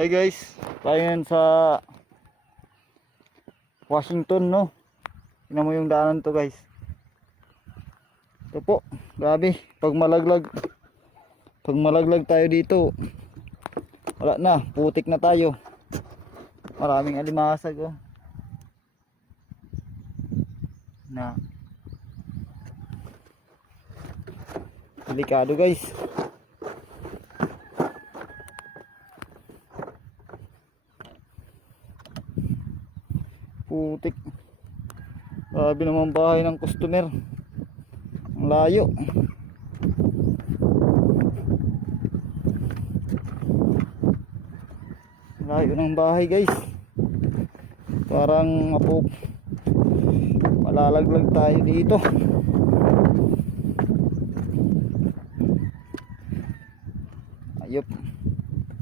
Hi guys, tayo ngayon sa Washington, no? Tingnan mo yung daanan to guys. Ito po, grabe. Pag malaglag tayo dito, wala na, putik na tayo. Maraming alimasag, oh. Na delikado guys. Putik. Grabe naman bahay ng customer. Ang layo. Layo ng bahay guys. Parang malalaglag tayo dito. Ayop.